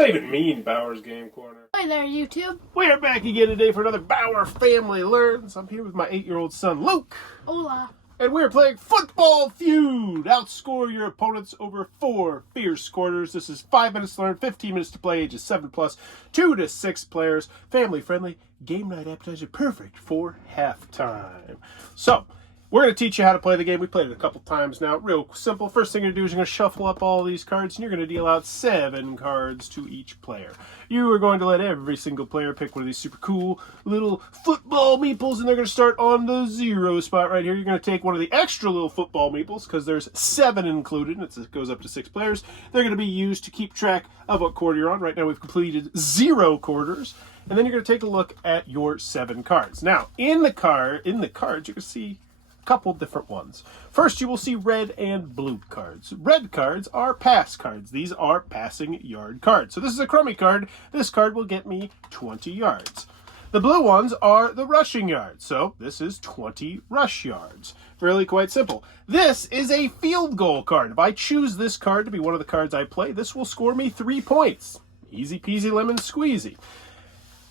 that even mean, Bauer's Game Corner? Hi there, YouTube. We're back again today for another Bauer Family Learns. I'm here with my 8-year-old son, Luke. Hola. And we're playing Football Feud. Outscore your opponents over 4 fierce quarters. This is 5 minutes to learn, 15 minutes to play, ages 7+, 2 to 6 players. Family friendly, game night appetizer, perfect for halftime. So, we're going to teach you how to play the game. We played it a couple times now. Real simple. First thing you're going to do is you're going to shuffle up all these cards, and you're going to deal out 7 cards to each player. You are going to let every single player pick one of these super cool little football meeples, and they're going to start on the 0 spot right here. You're going to take one of the extra little football meeples, because there's 7 included, and it goes up to 6 players. They're going to be used to keep track of what quarter you're on. Right now we've completed 0 quarters. And then you're going to take a look at your 7 cards. Now, in the cards, you can see couple different ones. First, you will see red and blue cards. Red cards are pass cards. These are passing yard cards. So this is a crummy card. This card will get me 20 yards. The blue ones are the rushing yards. So this is 20 rush yards. Really quite simple. This is a field goal card. If I choose this card to be one of the cards I play, this will score me 3 points. Easy peasy lemon squeezy.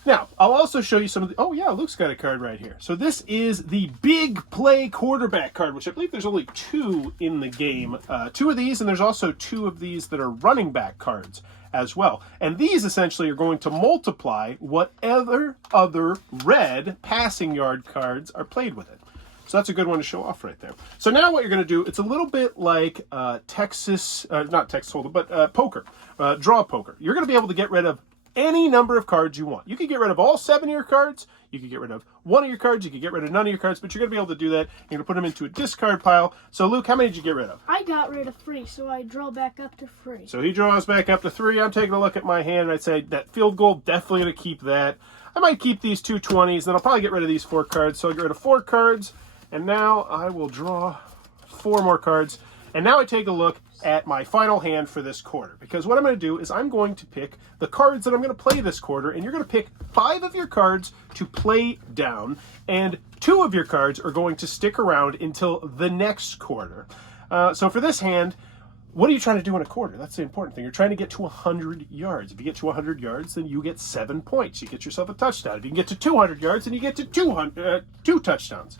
Now, I'll also show you some of the... Oh, yeah, Luke's got a card right here. So this is the big play quarterback card, which I believe there's only 2 in the game. 2 of these, and there's also 2 of these that are running back cards as well. And these essentially are going to multiply whatever other red passing yard cards are played with it. So that's a good one to show off right there. So now what you're going to do, it's a little bit like not Texas Hold'em, but poker, draw poker. You're going to be able to get rid of any number of cards you want. You can get rid of all 7 of your cards. You can get rid of 1 of your cards. You can get rid of none of your cards, but you're going to be able to do that. You're going to put them into a discard pile. So, Luke, how many did you get rid of? I got rid of 3, so I draw back up to 3. So he draws back up to 3. I'm taking a look at my hand, and I'd say that field goal, definitely going to keep that. I might keep these 2 20s, then I'll probably get rid of these 4 cards. So I'll get rid of 4 cards, and now I will draw 4 more cards. And now I take a look at my final hand for this quarter, because what I'm going to do is I'm going to pick the cards that I'm going to play this quarter, and you're going to pick 5 of your cards to play down, and 2 of your cards are going to stick around until the next quarter. So for this hand, what are you trying to do in a quarter? That's the important thing. You're trying to get to 100 yards. If you get to 100 yards, then you get 7 points. You get yourself a touchdown. If you can get to 200 yards, then you get to 2 touchdowns.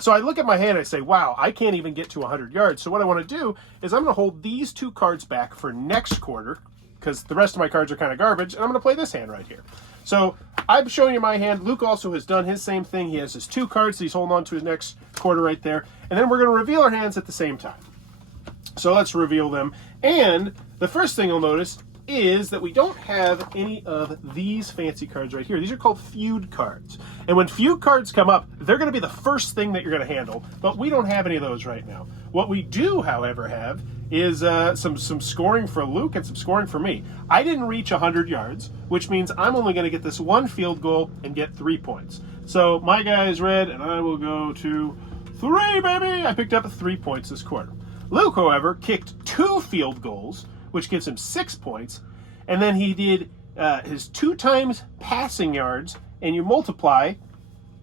So I look at my hand and I say, wow, I can't even get to 100 yards. So what I want to do is I'm going to hold these 2 cards back for next quarter, because the rest of my cards are kind of garbage, and I'm going to play this hand right here. So I'm showing you my hand. Luke also has done his same thing. He has his 2 cards that he's holding on to his next quarter right there. And then we're going to reveal our hands at the same time. So let's reveal them. And the first thing you'll notice is that we don't have any of these fancy cards right here. These are called feud cards. And when feud cards come up, they're going to be the first thing that you're going to handle, but we don't have any of those right now. What we do, however, have is some scoring for Luke and some scoring for me. I didn't reach 100 yards, which means I'm only going to get this 1 field goal and get 3 points. So my guy is red, and I will go to 3, baby! I picked up 3 points this quarter. Luke, however, kicked 2 field goals, which gives him 6 points, and then he did his 2 times passing yards, and you multiply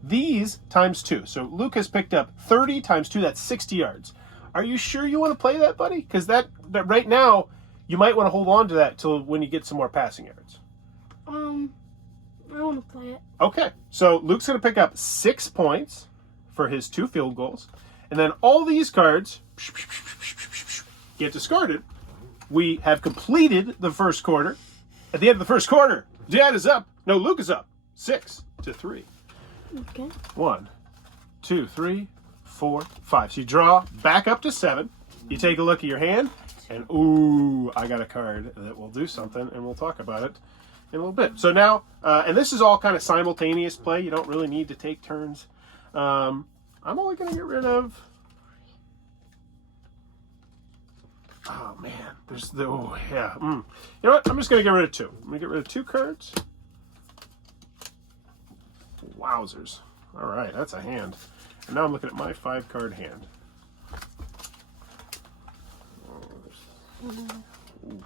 these times 2. So Luke has picked up 30 times 2, that's 60 yards. Are you sure you want to play that, buddy? Because that right now, you might want to hold on to that till when you get some more passing yards. I want to play it. Okay, so Luke's going to pick up 6 points for his 2 field goals, and then all these cards get discarded. We have completed the first quarter. At the end of the first quarter, Dad is up. No, Luke is up. 6 to 3. Okay. 1, 2, 3, 4, 5. So you draw back up to 7. You take a look at your hand, and ooh, I got a card that will do something, and we'll talk about it in a little bit. So now, and this is all kind of simultaneous play. You don't really need to take turns. I'm only going to get rid of... Oh, man. There's the... Oh, yeah. You know what? I'm just going to get rid of 2. I'm going to get rid of 2 cards. Wowzers. All right. That's a hand. And now I'm looking at my 5-card hand. Ooh.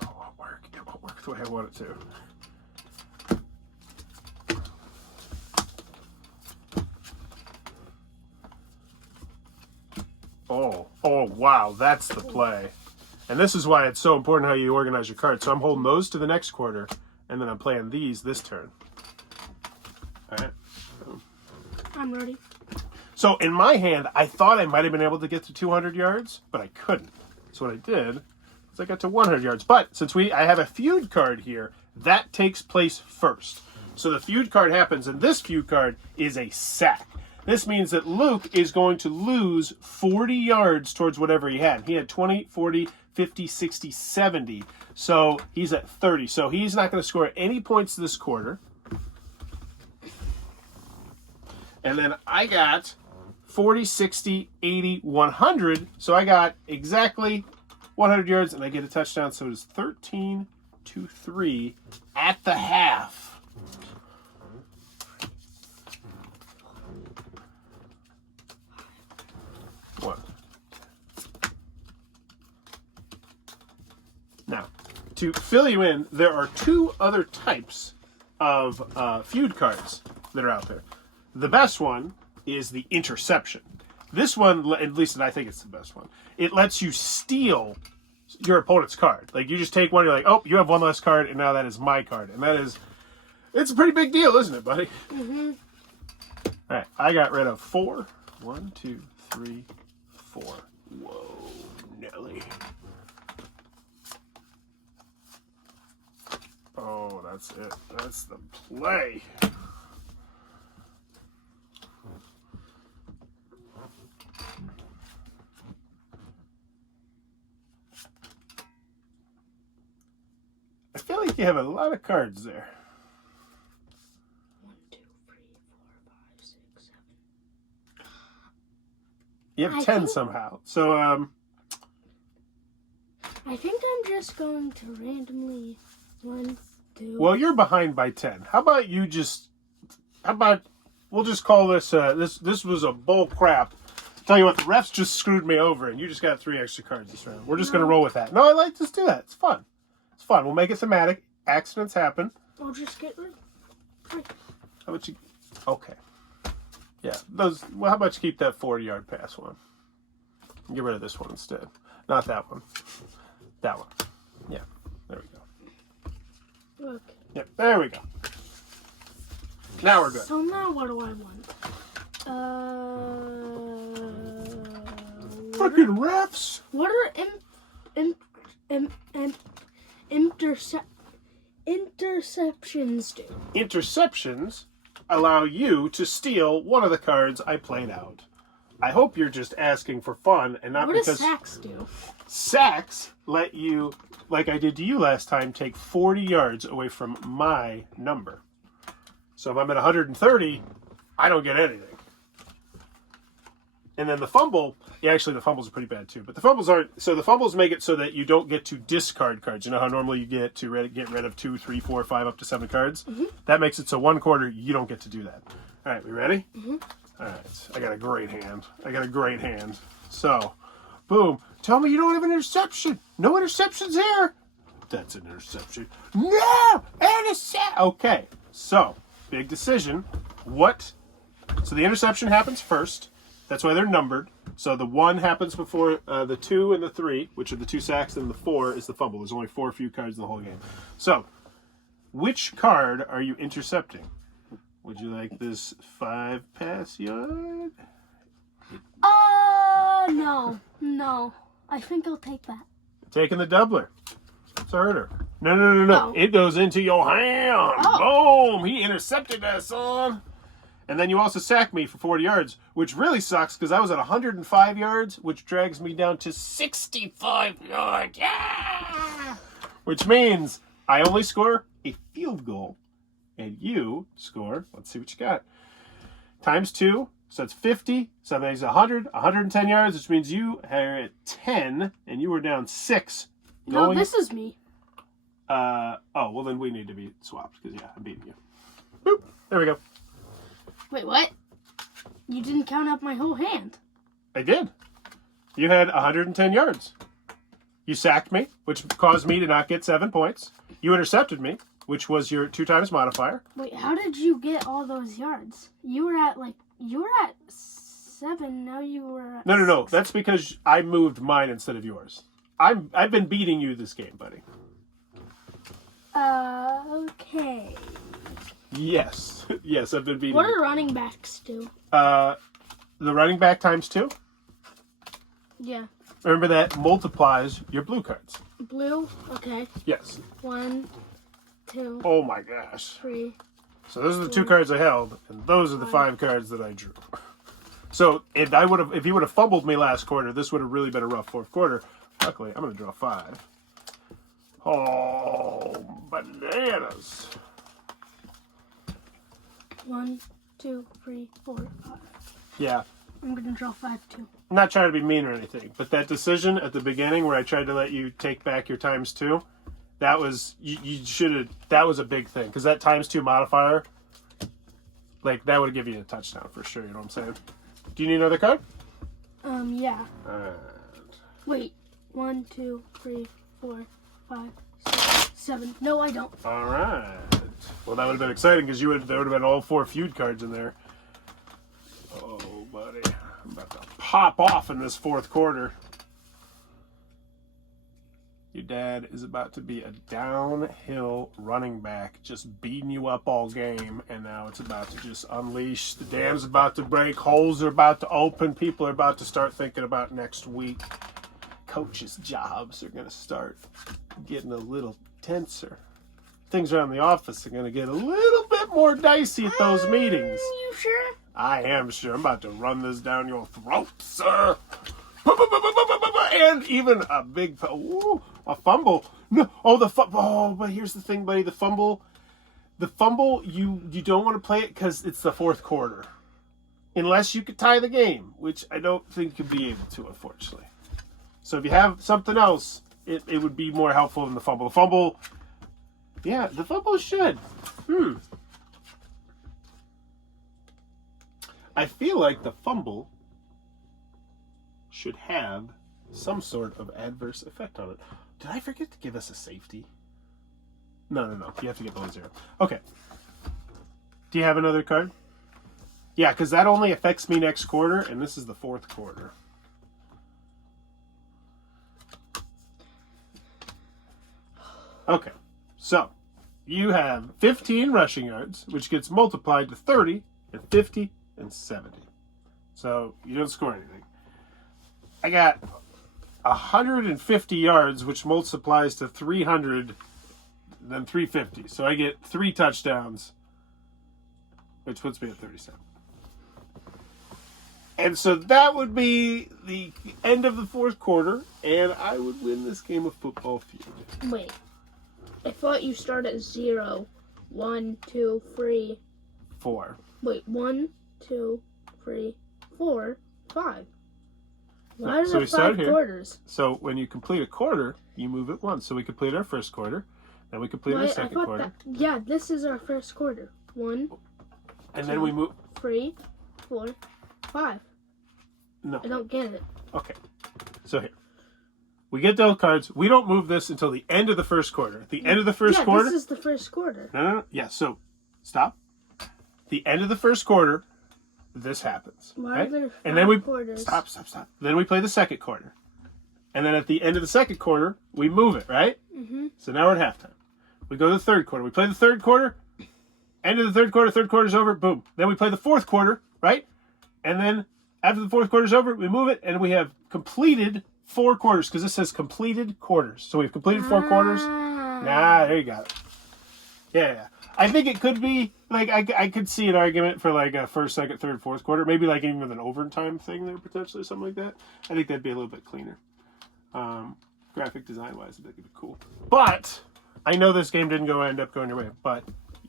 It won't work. It won't work the way I want it to. Oh, wow, that's the play. And this is why it's so important how you organize your cards. So I'm holding those to the next quarter, and then I'm playing these this turn. All right. I'm ready. So in my hand, I thought I might have been able to get to 200 yards, but I couldn't. So what I did is I got to 100 yards. But since I have a feud card here, that takes place first. So the feud card happens, and this feud card is a sack. This means that Luke is going to lose 40 yards towards whatever he had. He had 20, 40, 50, 60, 70. So he's at 30. So he's not going to score any points this quarter. And then I got 40, 60, 80, 100. So I got exactly 100 yards, and I get a touchdown. So it is 13-3 at the half. Now, to fill you in, there are two other types of feud cards that are out there. The best one is the interception. This one, at least I think it's the best one, it lets you steal your opponent's card. Like, you just take one, you're like, oh, you have one less card, and now that is my card. And that is, it's a pretty big deal, isn't it, buddy? Mm-hmm. All right, I got rid of 4. 1, 2, 3, 4. Whoa, Nelly. Oh, that's it. That's the play. I feel like you have a lot of cards there. 1, 2, 3, 4, 5, 6, 7. You have 10 somehow. So, I think I'm just going to randomly 1, 2. Well, you're behind by 10. How about we'll just call this, this was a bull crap. Tell you what, the refs just screwed me over, and you just got 3 extra cards this round. We're just going to roll with that. No, I like to do that. It's fun. It's fun. We'll make it thematic. Accidents happen. I'll just get rid of 3. How about you? Okay. Yeah, those. Well, how about you keep that 40-yard pass one? Get rid of this one instead. Not that one. That one. Yeah. There we go. Okay. Yep. There we go. Now we're good. So now what do I want? Fucking refs. What are interceptions do? Interceptions allow you to steal one of the cards I played out. I hope you're just asking for fun and not What because does sacks do? sacks let you, like I did to you last time, take 40 yards away from my number. So if I'm at 130, I don't get anything. And then the fumble, yeah, actually the fumbles are pretty bad too. But the fumbles aren't, so the fumbles make it so that you don't get to discard cards. You know how normally you get to get rid of 2, 3, 4, 5, up to 7 cards? Mm-hmm. That makes it so one quarter, you don't get to do that. All right, we ready? Mm-hmm. All right, I got a great hand. So, boom. Tell me you don't have an interception. No interceptions here. That's an interception. No! Intercept! Okay, so, big decision. So the interception happens first. That's why they're numbered. So the 1 happens before the 2 and the 3, which are the 2 sacks, and the 4 is the fumble. There's only 4 few cards in the whole game. So, which card are you intercepting? Would you like this 5 pass yard? No. I think I'll take that. Taking the doubler. It's harder. No. Oh. It goes into your hand. Oh. Boom. He intercepted that, son. And then you also sacked me for 40 yards, which really sucks because I was at 105 yards, which drags me down to 65 yards. Yeah! Which means I only score a field goal, and you score, let's see what you got, times 2, so that's 50, so that makes 100, 110 yards, which means you are at 10, and you were down 6. No, this is me. Well then we need to be swapped, because yeah, I'm beating you. Boop, there we go. Wait, what? You didn't count up my whole hand. I did. You had 110 yards. You sacked me, which caused me to not get 7 points. You intercepted me, which was your 2 times modifier. Wait, how did you get all those yards? You were at 7. Now you were at No. 6. That's because I moved mine instead of yours. I've been beating you this game, buddy. Okay. Yes. Yes, I've been beating What you. do running backs do? The running back times 2. Yeah. Remember that multiplies your blue cards. Blue? Okay. Yes. 1, 2, Oh my gosh. 3. So those are the 2 cards I held, and those are the 5 cards that I drew. So if he would have fumbled me last quarter, this would have really been a rough fourth quarter. Luckily, I'm going to draw 5. Oh, bananas. 1, 2, 3, 4, 5. Yeah. I'm going to draw 5 too. I'm not trying to be mean or anything, but that decision at the beginning where I tried to let you take back your times 2, that was, you should have, that was a big thing, because that times 2 modifier, like, that would have given you a touchdown for sure, you know what I'm saying? Do you need another card? Yeah. And Wait. 1, 2, 3, 4, 5, 6, 7. No, I don't. all right. Well, that would have been exciting because there would have been all 4 feud cards in there. Oh, buddy. I'm about to pop off in this fourth quarter. Your dad is about to be a downhill running back, just beating you up all game, and now it's about to just unleash. The dam's about to break. Holes are about to open. People are about to start thinking about next week. Coaches' jobs are going to start getting a little tenser. Things around the office are going to get a little bit more dicey at those meetings. You sure? I am sure. I'm about to run this down your throat, sir. And even a big, a fumble. No, but here's the thing, buddy. The fumble, you don't want to play it because it's the fourth quarter. Unless you could tie the game, which I don't think you'll be able to, unfortunately. So if you have something else, it would be more helpful than the fumble. The fumble should. I feel like the fumble should have some sort of adverse effect on it. Did I forget to give us a safety? No. You have to get below 0. Okay. Do you have another card? Yeah, because that only affects me next quarter, and this is the fourth quarter. Okay, so you have 15 rushing yards, which gets multiplied to 30 and 50 and 70. So you don't score anything. I got 150 yards, which multiplies to 300, then 350. So I get 3 touchdowns, which puts me at 37. And so that would be the end of the fourth quarter, and I would win this game of Football Feud. Wait. I thought you start at 0. 1, 2, 3. 4. Wait, 1, 2, 3, 4, 5. Why No, are so there we start 5 here. quarters? So when you complete a quarter, you move it once. So we completed our first quarter, then we completed our second quarter. Yeah, this is our first quarter. 1, And then we move. 3, 4, 5. No. I don't get it. Okay. So here. We get those cards. We don't move this until the end of the first quarter. At the end of the first quarter. This is the first quarter. No. Yeah, so stop. The end of the first quarter, this happens. Why right? are there And then we quarters? Stop. Then we play the second quarter. And then at the end of the second quarter, we move it, right? Mm-hmm. So now we're at halftime. We go to the third quarter. We play the third quarter. End of the third quarter's over, boom. Then we play the fourth quarter, right? And then after the fourth quarter's over, we move it, and we have completed 4 quarters, because this says completed quarters. So we've completed 4 quarters. There you go. Yeah. I think it could be, like, I could see an argument for, like, a first, second, third, fourth quarter. Maybe, like, even with an overtime thing there, potentially, something like that. I think that'd be a little bit cleaner. Graphic design-wise, I think it'd be cool. But I know this game didn't end up going your way, but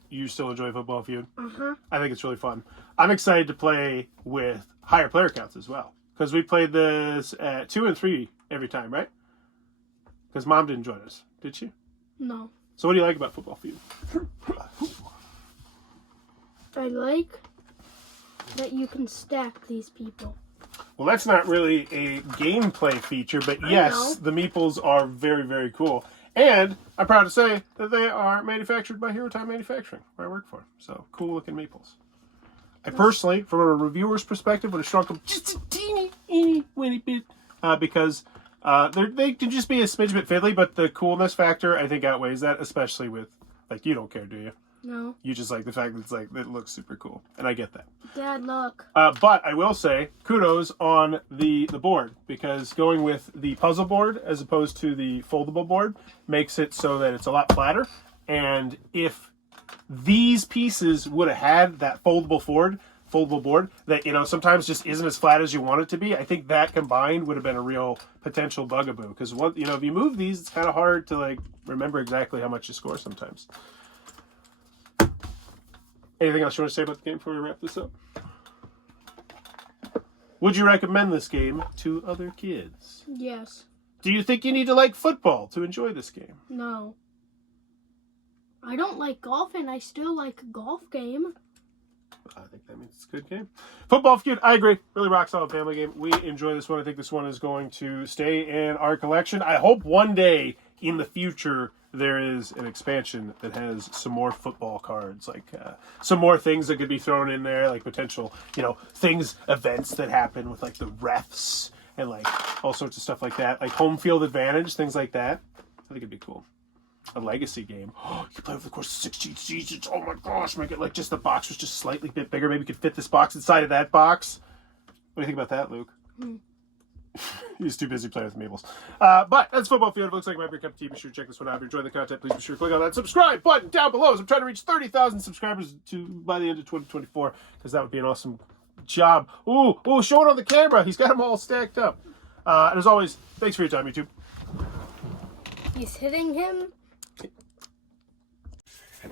you still enjoy Football Feud. Uh-huh. I think it's really fun. I'm excited to play with higher player counts as well. Because we played this at 2 and 3 every time, right? Because Mom didn't join us, did she? No. So what do you like about Football Feud? I like that you can stack these people. Well, that's not really a gameplay feature, but yes, the meeples are very, very cool. And I'm proud to say that they are manufactured by Hero Time Manufacturing, where I work for. So, cool looking meeples. I personally, from a reviewer's perspective, would have shrunk them just a teeny weeny bit because they can just be a smidge bit fiddly, but the coolness factor I think outweighs that, especially with like you don't care, do you? No. You just like the fact that it's like it looks super cool, and I get that. Dad, look. But I will say kudos on the board, because going with the puzzle board as opposed to the foldable board makes it so that it's a lot flatter. And if these pieces would have had that foldable board that, you know, sometimes just isn't as flat as you want it to be, I think that combined would have been a real potential bugaboo. Because what, you know, if you move these, it's kind of hard to like remember exactly how much you score sometimes. Anything else you want to say about the game before we wrap this up? Would you recommend this game to other kids? Yes. Do you think you need to like football to enjoy this game? No. I don't like golf, and I still like a golf game. I think that means it's a good game. Football Feud, I agree. Really rock solid family game. We enjoy this one. I think this one is going to stay in our collection. I hope one day in the future there is an expansion that has some more football cards, like some more things that could be thrown in there, like potential, you know, things, events that happen with like the refs and like all sorts of stuff like that, like home field advantage, things like that. I think it'd be cool. A legacy game. Oh, you can play over the course of 16 seasons. Oh my gosh, make it like just the box was just slightly bit bigger. Maybe you could fit this box inside of that box. What do you think about that, Luke? He's too busy playing with Mabels. But that's Football Field. If it looks like my cup of tea, be sure to check this one out. If you're enjoying the content, please be sure to click on that subscribe button down below. As I'm trying to reach 30,000 subscribers by the end of 2024, because that would be an awesome job. Ooh, show it on the camera. He's got them all stacked up. And as always, thanks for your time, YouTube. He's hitting him.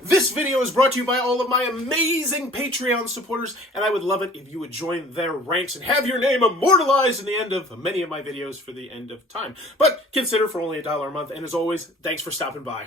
This video is brought to you by all of my amazing Patreon supporters, and I would love it if you would join their ranks and have your name immortalized in the end of many of my videos for the end of time. But consider for only $1 a month, and as always, thanks for stopping by.